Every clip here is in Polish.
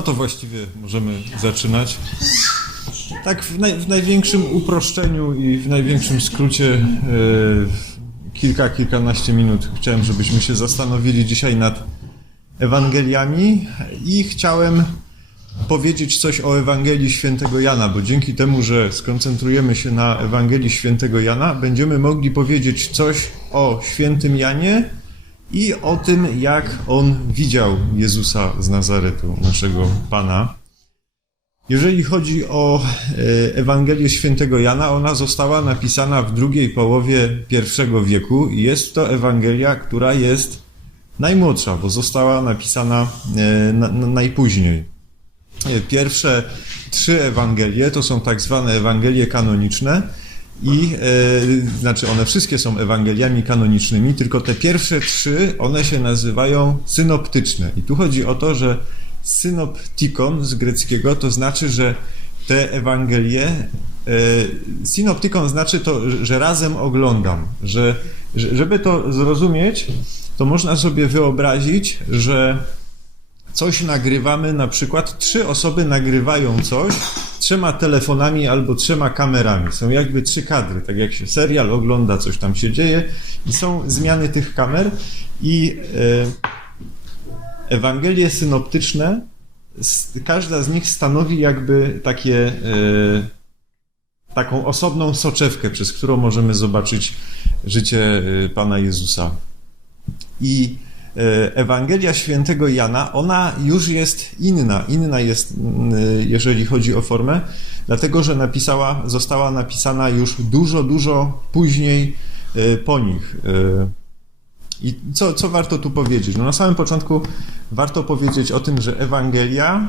No to właściwie możemy zaczynać. Tak w, naj, w największym uproszczeniu i w największym skrócie e, kilka, kilkanaście minut chciałem, żebyśmy się zastanowili dzisiaj nad Ewangeliami i chciałem powiedzieć coś o Ewangelii Świętego Jana, bo dzięki temu, że skoncentrujemy się na Ewangelii Świętego Jana, będziemy mogli powiedzieć coś o Świętym Janie i o tym, jak on widział Jezusa z Nazaretu, naszego Pana. Jeżeli chodzi o e, Ewangelię Świętego Jana, ona została napisana w drugiej połowie I wieku i jest to Ewangelia, która jest najmłodsza, bo została napisana e, na, na, najpóźniej. E, Pierwsze trzy Ewangelie to są tak zwane Ewangelie kanoniczne i e, znaczy one wszystkie są Ewangeliami kanonicznymi, tylko te pierwsze trzy one się nazywają synoptyczne. I tu chodzi o to, że synoptikon z greckiego to znaczy, że te Ewangelie e, synoptykon znaczy to, że razem oglądam, że- żeby to zrozumieć, to można sobie wyobrazić, że coś nagrywamy, na przykład trzy osoby nagrywają coś trzema telefonami albo trzema kamerami. Są jakby trzy kadry, tak jak się serial ogląda, coś tam się dzieje i są zmiany tych kamer i e, Ewangelie synoptyczne, każda z nich stanowi jakby takie e, taką osobną soczewkę, przez którą możemy zobaczyć życie e, Pana Jezusa. I Ewangelia Świętego Jana, ona już jest inna. Inna jest, mm, jeżeli chodzi o formę, dlatego że napisała, została napisana już dużo, dużo później e, po nich. E, I co, co warto tu powiedzieć? No na samym początku warto powiedzieć o tym, że Ewangelia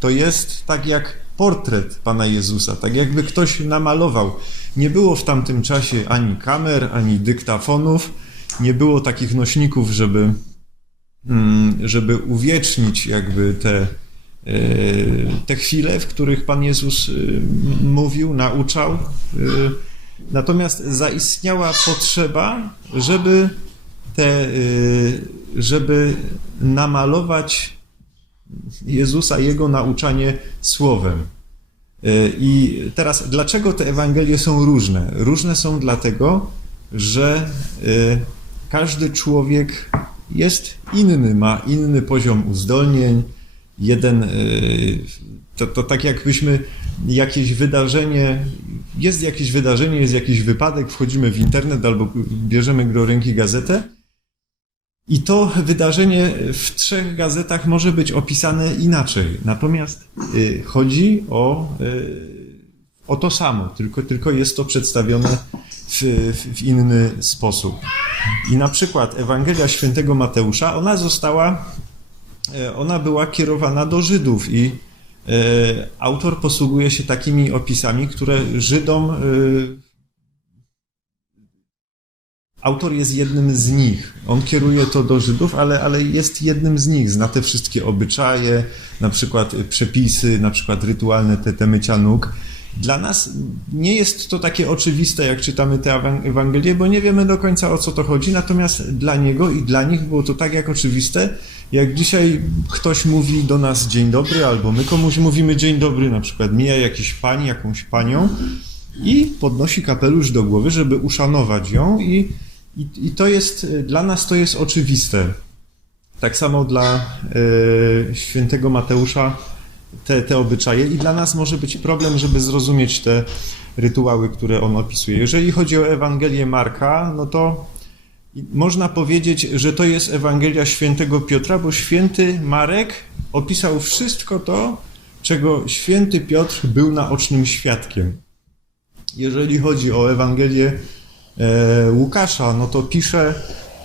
to jest tak jak portret Pana Jezusa, tak jakby ktoś namalował. Nie było w tamtym czasie ani kamer, ani dyktafonów, nie było takich nośników, żeby, żeby uwiecznić jakby te, e, te chwile, w których Pan Jezus m- mówił, nauczał. E, Natomiast zaistniała potrzeba, żeby te, y, żeby namalować Jezusa, Jego nauczanie słowem. Y, I teraz, dlaczego te Ewangelie są różne? Różne są dlatego, że y, każdy człowiek jest inny, ma inny poziom uzdolnień. Jeden, y, to, to tak jakbyśmy jakieś wydarzenie, jest jakieś wydarzenie, jest jakiś wypadek, wchodzimy w internet albo bierzemy do ręki gazetę i to wydarzenie w trzech gazetach może być opisane inaczej. Natomiast y, chodzi o, y, o to samo, tylko, tylko jest to przedstawione w, w, inny sposób. I na przykład Ewangelia Świętego Mateusza, ona została, e, ona była kierowana do Żydów i e, autor posługuje się takimi opisami, które Żydom e, Autor jest jednym z nich. On kieruje to do Żydów, ale, ale jest jednym z nich. Zna te wszystkie obyczaje, na przykład przepisy, na przykład rytualne te, te mycia nóg. Dla nas nie jest to takie oczywiste, jak czytamy te Ewan- Ewangelie, bo nie wiemy do końca o co to chodzi, natomiast dla niego i dla nich było to tak jak oczywiste, jak dzisiaj ktoś mówi do nas dzień dobry, albo my komuś mówimy dzień dobry, na przykład mija jakiś pani, jakąś panią, i podnosi kapelusz do głowy, żeby uszanować ją i, i, i to jest, dla nas to jest oczywiste. Tak samo dla e, świętego Mateusza te, te obyczaje i dla nas może być problem, żeby zrozumieć te rytuały, które on opisuje. Jeżeli chodzi o Ewangelię Marka, no to można powiedzieć, że to jest Ewangelia świętego Piotra, bo święty Marek opisał wszystko to, czego święty Piotr był naocznym świadkiem. Jeżeli chodzi o Ewangelię e, Łukasza, no to pisze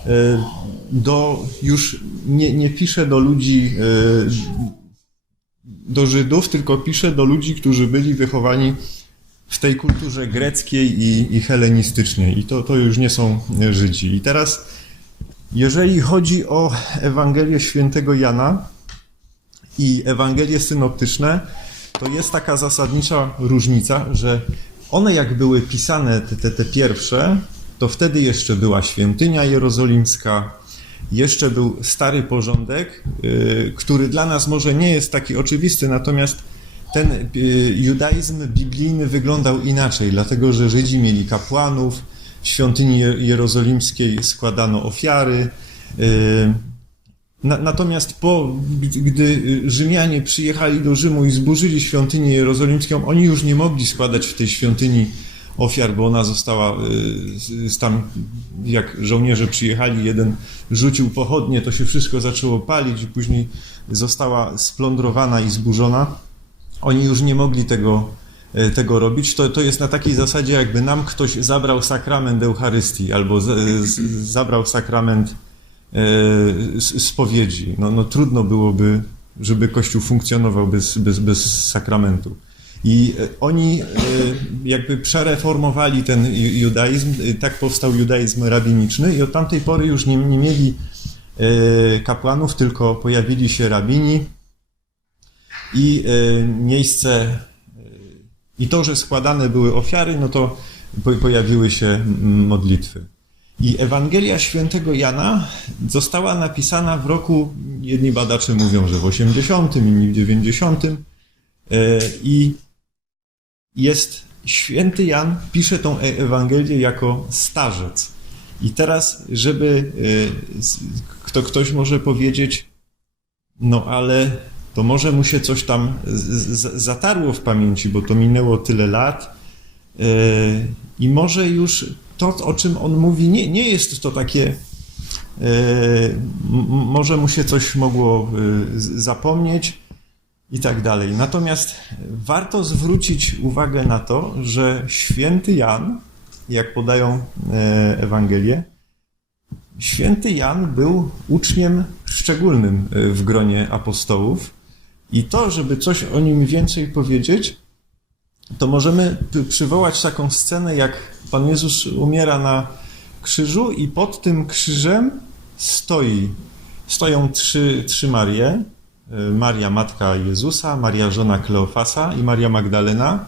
e, do, już nie, nie pisze do ludzi, e, do Żydów, tylko pisze do ludzi, którzy byli wychowani w tej kulturze greckiej i, i helenistycznej. I to, to już nie są Żydzi. I teraz, jeżeli chodzi o Ewangelię świętego Jana i Ewangelie synoptyczne, to jest taka zasadnicza różnica, że one jak były pisane, te, te, te pierwsze, to wtedy jeszcze była świątynia jerozolimska, jeszcze był stary porządek, y, który dla nas może nie jest taki oczywisty, natomiast ten y, judaizm biblijny wyglądał inaczej, dlatego że Żydzi mieli kapłanów, w świątyni Je- jerozolimskiej składano ofiary. y, na, natomiast po, gdy Rzymianie przyjechali do Rzymu i zburzyli świątynię jerozolimską, oni już nie mogli składać w tej świątyni ofiar, bo ona została y, tam, jak żołnierze przyjechali, jeden rzucił pochodnie, to się wszystko zaczęło palić i później została splądrowana i zburzona. Oni już nie mogli tego, e, tego robić. To, to jest na takiej zasadzie, jakby nam ktoś zabrał sakrament Eucharystii albo z, z, zabrał sakrament e, spowiedzi. No, no trudno byłoby, żeby Kościół funkcjonował bez, bez, bez sakramentu. I e, oni e, jakby przereformowali ten ju- judaizm, e, tak powstał judaizm rabiniczny i od tamtej pory już nie, nie mieli kapłanów, tylko pojawili się rabini i miejsce i to, że składane były ofiary, no to po- pojawiły się modlitwy. I Ewangelia Świętego Jana została napisana w roku, jedni badacze mówią, że w 80, inni w 90. e, I jest święty Jan, pisze tą e- Ewangelię jako starzec. I teraz, żeby e, kto, ktoś może powiedzieć, no ale to może mu się coś tam zatarło w pamięci, bo to minęło tyle lat. Yy, I może już to, o czym on mówi, nie, nie jest to takie. Może mu się coś mogło zapomnieć i tak dalej. Natomiast warto zwrócić uwagę na to, że święty Jan, jak podają e, Ewangelie, Święty Jan był uczniem szczególnym e, w gronie apostołów i to, żeby coś o nim więcej powiedzieć, to możemy przywołać taką scenę, jak Pan Jezus umiera na krzyżu i pod tym krzyżem stoi, stoją trzy, trzy Marie, Maria matka Jezusa, Maria żona Kleofasa i Maria Magdalena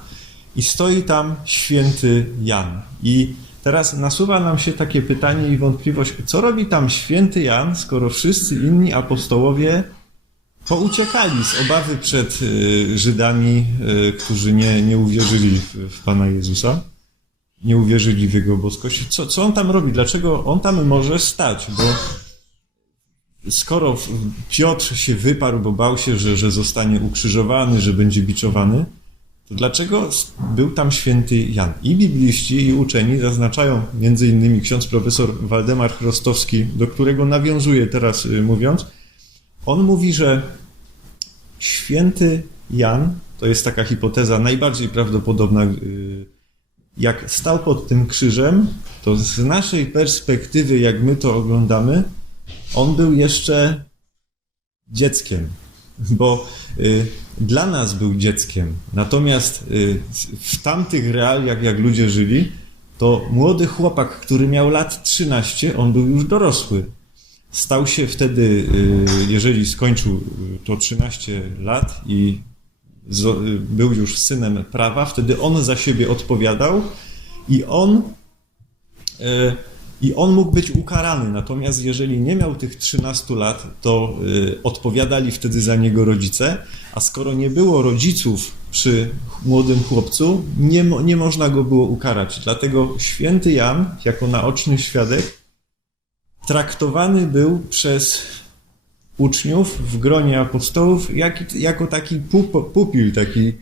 i stoi tam święty Jan. I teraz nasuwa nam się takie pytanie i wątpliwość, co robi tam święty Jan, skoro wszyscy inni apostołowie pouciekali z obawy przed y, Żydami, y, którzy nie, nie uwierzyli w, w Pana Jezusa, nie uwierzyli w Jego boskość. Co, co on tam robi? Dlaczego on tam może stać? Bo skoro Piotr się wyparł, bo bał się, że, że zostanie ukrzyżowany, że będzie biczowany, to dlaczego był tam święty Jan? I bibliści, i uczeni zaznaczają, między innymi ksiądz profesor Waldemar Chrostowski, do którego nawiązuję teraz y, mówiąc, on mówi, że święty Jan, to jest taka hipoteza najbardziej prawdopodobna, y, jak stał pod tym krzyżem, to z naszej perspektywy, jak my to oglądamy, on był jeszcze dzieckiem, bo y, dla nas był dzieckiem. Natomiast y, w tamtych realiach, jak ludzie żyli, to młody chłopak, który miał lat 13, on był już dorosły. Stał się wtedy, y, jeżeli skończył y, to 13 lat i zo- y, był już synem prawa, wtedy on za siebie odpowiadał i on E, I on mógł być ukarany, natomiast jeżeli nie miał tych 13 lat, to y, odpowiadali wtedy za niego rodzice, a skoro nie było rodziców przy młodym chłopcu, nie, nie można go było ukarać. Dlatego święty Jan, jako naoczny świadek, traktowany był przez uczniów w gronie apostołów jak, jako taki pup, pupil, taki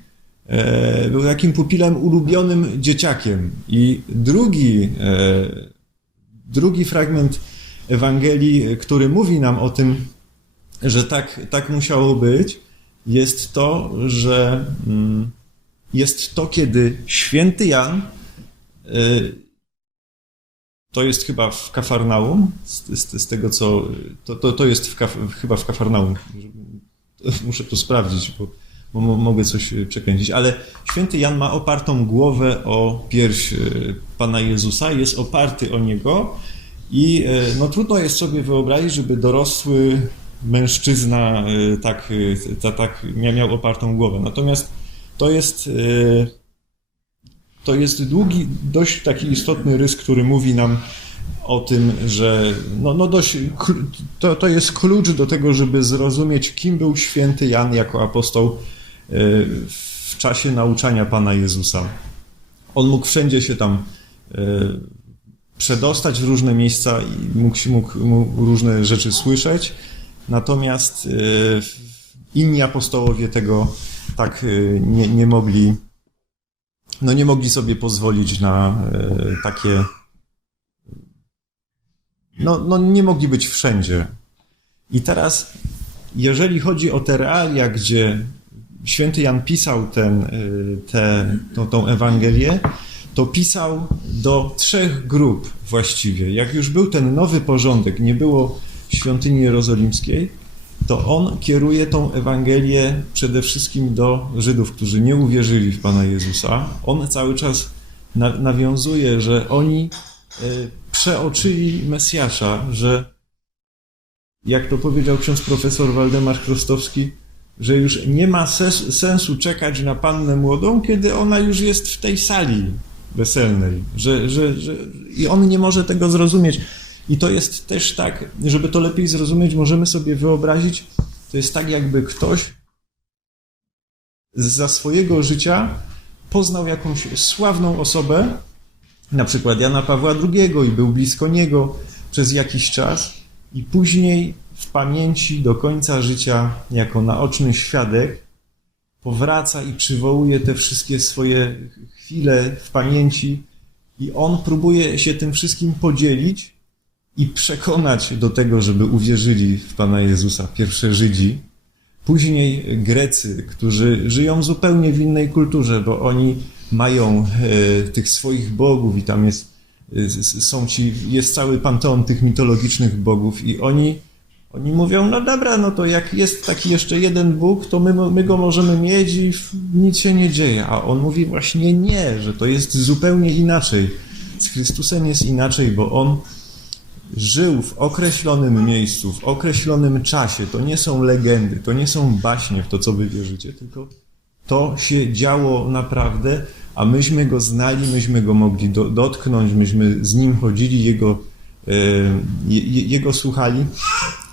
e, był takim pupilem ulubionym dzieciakiem. I drugi, e, drugi fragment Ewangelii, który mówi nam o tym, że tak, tak musiało być, jest to, że mm, jest to, kiedy święty Jan, e, to jest chyba w Kafarnaum, z, z, z tego co, to, to, to jest w chyba w Kafarnaum, muszę to sprawdzić, bo bo mo- mogę coś e, przekręcić, ale święty Jan ma opartą głowę o pierś e, Pana Jezusa, jest oparty o Niego i e, no, trudno jest sobie wyobrazić, żeby dorosły mężczyzna tak, ta, tak mia- miał opartą głowę. Natomiast to jest, to jest długi, dość taki istotny rys, który mówi nam o tym, że no, no dość, to, to jest klucz do tego, żeby zrozumieć, kim był święty Jan jako apostoł y, w czasie nauczania Pana Jezusa. On mógł wszędzie się tam y, przedostać w różne miejsca i mógł, mógł, mógł różne rzeczy słyszeć, natomiast y, inni apostołowie tego tak y, nie, nie mogli, no nie mogli sobie pozwolić na takie, no, no nie mogli być wszędzie. I teraz, jeżeli chodzi o te realia, gdzie święty Jan pisał ten, y, te, tą, tą Ewangelię, to pisał do trzech grup właściwie. Jak już był ten nowy porządek, nie było świątyni jerozolimskiej, to on kieruje tą Ewangelię przede wszystkim do Żydów, którzy nie uwierzyli w Pana Jezusa. On cały czas na, nawiązuje, że oni y, przeoczyli Mesjasza, że jak to powiedział ksiądz profesor Waldemar Chrostowski, że już nie ma ses- sensu czekać na pannę młodą, kiedy ona już jest w tej sali weselnej. Że, że, że... I on nie może tego zrozumieć. I to jest też tak, żeby to lepiej zrozumieć, możemy sobie wyobrazić, to jest tak, jakby ktoś za swojego życia poznał jakąś sławną osobę, na przykład Jana Pawła II i był blisko niego przez jakiś czas i później w pamięci do końca życia jako naoczny świadek powraca i przywołuje te wszystkie swoje chwile w pamięci i on próbuje się tym wszystkim podzielić i przekonać do tego, żeby uwierzyli w Pana Jezusa, pierwsze Żydzi, później Grecy, którzy żyją zupełnie w innej kulturze, bo oni mają e, tych swoich bogów i tam jest, e, są ci, jest cały panteon tych mitologicznych bogów i oni, oni mówią, no dobra, no to jak jest taki jeszcze jeden Bóg, to my, my go możemy mieć i nic się nie dzieje. A on mówi właśnie nie, że to jest zupełnie inaczej. Z Chrystusem jest inaczej, bo on żył w określonym miejscu, w określonym czasie. To nie są legendy, to nie są baśnie w to, co wy wierzycie, tylko to się działo naprawdę, a myśmy go znali, myśmy go mogli do, dotknąć, myśmy z nim chodzili, jego, e, je- jego słuchali.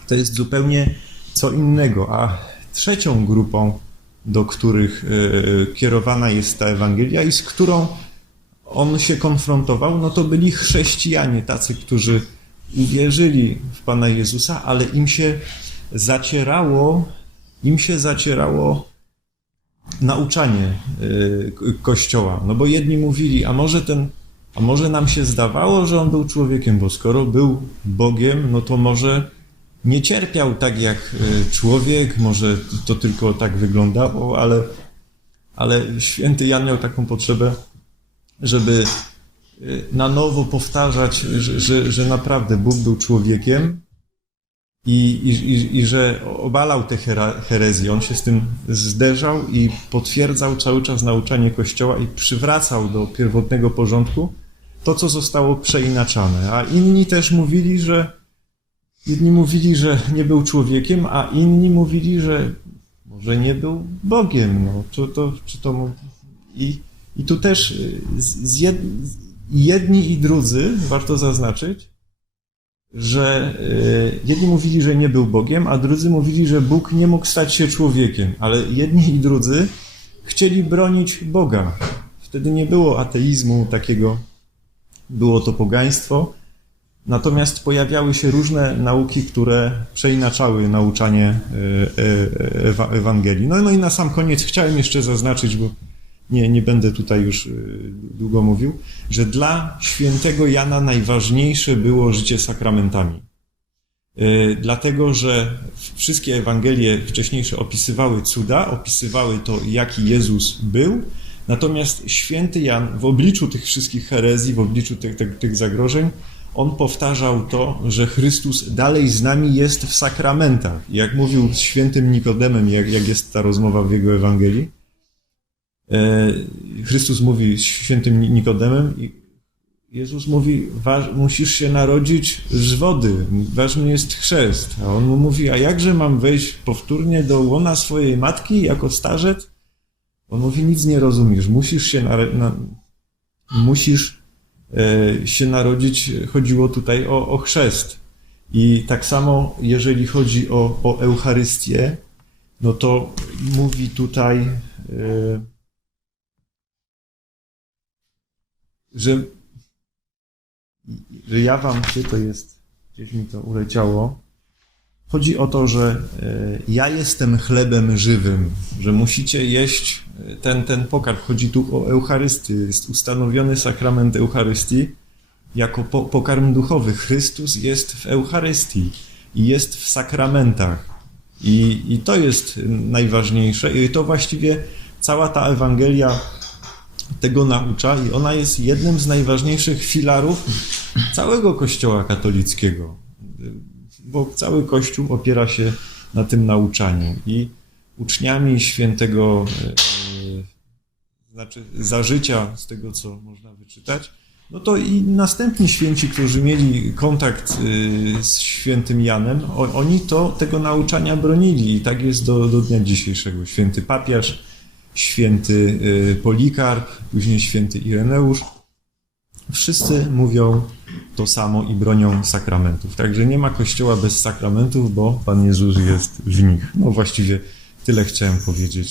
To jest zupełnie co innego. A trzecią grupą, do których e, kierowana jest ta Ewangelia i z którą on się konfrontował, no to byli chrześcijanie, tacy, którzy uwierzyli w Pana Jezusa, ale im się zacierało, im się zacierało nauczanie k- Kościoła. No bo jedni mówili, a może ten, a może nam się zdawało, że on był człowiekiem, bo skoro był Bogiem, no to może nie cierpiał tak jak y, człowiek, może to tylko tak wyglądało, ale, ale święty Jan miał taką potrzebę, żeby y, na nowo powtarzać, że, że, że naprawdę Bóg był człowiekiem i, i, i, że obalał te herezje. On się z tym zderzał i potwierdzał cały czas nauczanie Kościoła i przywracał do pierwotnego porządku to, co zostało przeinaczane. A inni też mówili, że jedni mówili, że nie był człowiekiem, a inni mówili, że może nie był Bogiem. No, czy to, czy to i, I tu też y, z jed, jedni i drudzy, warto zaznaczyć, że y, jedni mówili, że nie był Bogiem, a drudzy mówili, że Bóg nie mógł stać się człowiekiem, ale jedni i drudzy chcieli bronić Boga. Wtedy nie było ateizmu takiego, było to pogaństwo. Natomiast pojawiały się różne nauki, które przeinaczały nauczanie y, y, Ewa- Ewangelii. No, no i na sam koniec chciałem jeszcze zaznaczyć, bo nie, nie będę tutaj już długo mówił, że dla świętego Jana najważniejsze było życie sakramentami. Dlatego, że wszystkie Ewangelie wcześniejsze opisywały cuda, opisywały to, jaki Jezus był, natomiast święty Jan w obliczu tych wszystkich herezji, w obliczu tych, tych, tych zagrożeń, on powtarzał to, że Chrystus dalej z nami jest w sakramentach. Jak mówił z świętym Nikodemem, jak, jak jest ta rozmowa w jego Ewangelii, E, Chrystus mówi z świętym Nikodemem i Jezus mówi, "Wa- musisz się narodzić z wody, ważny jest chrzest. A on mu mówi, a jakże mam wejść powtórnie do łona swojej matki jako starzec? On mówi, nic nie rozumiesz, musisz się, nare- na, musisz się narodzić, chodziło tutaj o, o chrzest. I tak samo, jeżeli chodzi o, o Eucharystię, no to mówi tutaj, e, że, że ja wam się, to jest, gdzieś mi to uleciało, chodzi o to, że e, ja jestem chlebem żywym, że musicie jeść e, ten, ten pokarm. Chodzi tu o Eucharystię. Jest ustanowiony sakrament Eucharystii jako po, pokarm duchowy. Chrystus jest w Eucharystii i jest w sakramentach. I, I to jest najważniejsze. I to właściwie cała ta Ewangelia tego naucza i ona jest jednym z najważniejszych filarów całego Kościoła katolickiego. Bo cały Kościół opiera się na tym nauczaniu i uczniami świętego, e, znaczy za życia, z tego co można wyczytać, no to i następni święci, którzy mieli kontakt e, z świętym Janem, oni to tego nauczania bronili i tak jest do, do dnia dzisiejszego. Święty papież, święty e, Polikarp, później święty Ireneusz. Wszyscy mówią to samo i bronią sakramentów. Także nie ma kościoła bez sakramentów, bo Pan Jezus jest w nich. No właściwie tyle chciałem powiedzieć.